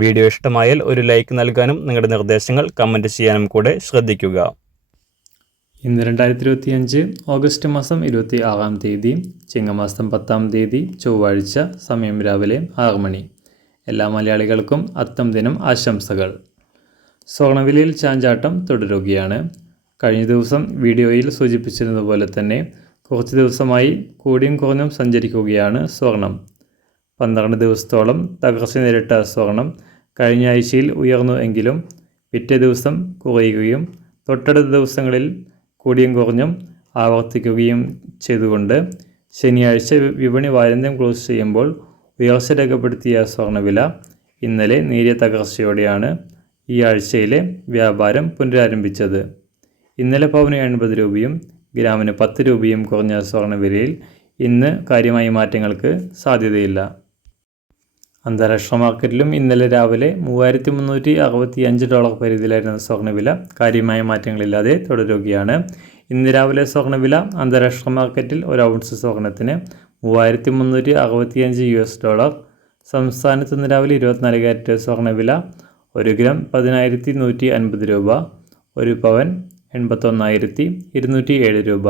Video ഇഷ്ടമായാൽ ഒരു like നൽകാനും നിങ്ങളുടെ നിർദ്ദേശങ്ങൾ കമന്റ് ചെയ്യാനും കൂടെ ശ്രദ്ധിക്കുക. ഇന്ന് രണ്ടായിരത്തി ഇരുപത്തി അഞ്ച് ഓഗസ്റ്റ് മാസം ഇരുപത്തി ആറാം തീയതി ചിങ്ങമാസം പത്താം തീയതി ചൊവ്വാഴ്ച സമയം രാവിലെ ആറ് മണി. എല്ലാ മലയാളികൾക്കും അത്തം ദിനം ആശംസകൾ. സ്വർണവിലയിൽ ചാഞ്ചാട്ടം തുടരുകയാണ്. കഴിഞ്ഞ ദിവസം വീഡിയോയിൽ സൂചിപ്പിച്ചിരുന്നതുപോലെ തന്നെ കുറച്ച് ദിവസമായി കൂടിയും കുറഞ്ഞും സഞ്ചരിക്കുകയാണ് സ്വർണം. പന്ത്രണ്ട് ദിവസത്തോളം തകർച്ച നേരിട്ട സ്വർണം കഴിഞ്ഞ ആഴ്ചയിൽ ഉയർന്നു എങ്കിലും പിറ്റേ ദിവസം കുറയുകയും തൊട്ടടുത്ത ദിവസങ്ങളിൽ കൂടിയും കുറഞ്ഞും ആവർത്തിക്കുകയും ചെയ്തുകൊണ്ട് ശനിയാഴ്ച വിപണി വാരന്ത്യം ക്ലോസ് ചെയ്യുമ്പോൾ ഉയർച്ച രേഖപ്പെടുത്തിയ സ്വർണവില ഇന്നലെ നേരിയ തകർച്ചയോടെയാണ് ഈ ആഴ്ചയിലെ വ്യാപാരം പുനരാരംഭിച്ചത്. ഇന്നലെ പവന് എൺപത് രൂപയും ഗ്രാമിന് പത്ത് രൂപയും കുറഞ്ഞ സ്വർണവിലയിൽ ഇന്ന് കാര്യമായ മാറ്റങ്ങൾക്ക് സാധ്യതയില്ല. അന്താരാഷ്ട്ര മാർക്കറ്റിലും ഇന്നലെ രാവിലെ മൂവായിരത്തി മുന്നൂറ്റി അറുപത്തി അഞ്ച് ഡോളർ പരിധിയിലായിരുന്ന സ്വർണവില കാര്യമായ മാറ്റങ്ങളില്ലാതെ തുടരുകയാണ്. ഇന്ന് രാവിലെ സ്വർണവില അന്താരാഷ്ട്ര മാർക്കറ്റിൽ ഒരു ഔൺസ് സ്വർണത്തിന് മൂവായിരത്തി മുന്നൂറ്റി അറുപത്തിയഞ്ച് യു എസ് ഡോളർ. സംസ്ഥാനത്ത് ഇന്ന് രാവിലെ ഇരുപത്തിനാല് ക്യാരറ്റ് സ്വർണവില ഒരു ഗ്രാം പതിനായിരത്തി നൂറ്റി അൻപത് രൂപ ഒരു പവൻ എൺപത്തൊന്നായിരത്തി ഇരുന്നൂറ്റി ഏഴ് രൂപ.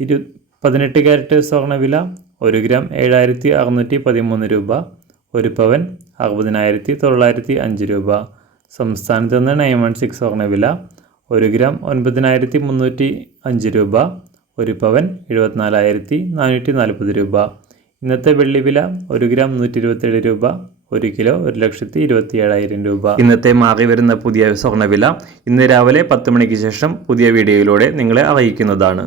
ഇരു പതിനെട്ട് ക്യാരറ്റ് സ്വർണവില ഒരു ഗ്രാം ഏഴായിരത്തി അറുന്നൂറ്റി പതിമൂന്ന് രൂപ ഒരു പവൻ അറുപതിനായിരത്തി തൊള്ളായിരത്തി അഞ്ച് രൂപ. സംസ്ഥാനത്ത് നിന്ന് നയൻ വൺ സിക്സ് സ്വർണവില ഒരു ഗ്രാം ഒൻപതിനായിരത്തി മുന്നൂറ്റി അഞ്ച് രൂപ. ഒരു പവൻ എഴുപത്തിനാലായിരത്തി നാനൂറ്റി നാൽപ്പത് രൂപ. ഇന്നത്തെ വെള്ളി വില ഒരു ഗ്രാം നൂറ്റി ഇരുപത്തേഴ് രൂപ. ഒരു കിലോ ഒരു ലക്ഷത്തി ഇരുപത്തി ഏഴായിരം രൂപ. ഇന്നത്തെ മാറി വരുന്ന പുതിയ സ്വർണവില ഇന്ന് രാവിലെ പത്ത് മണിക്ക് ശേഷം പുതിയ വീഡിയോയിലൂടെ നിങ്ങളെ അറിയിക്കുന്നതാണ്.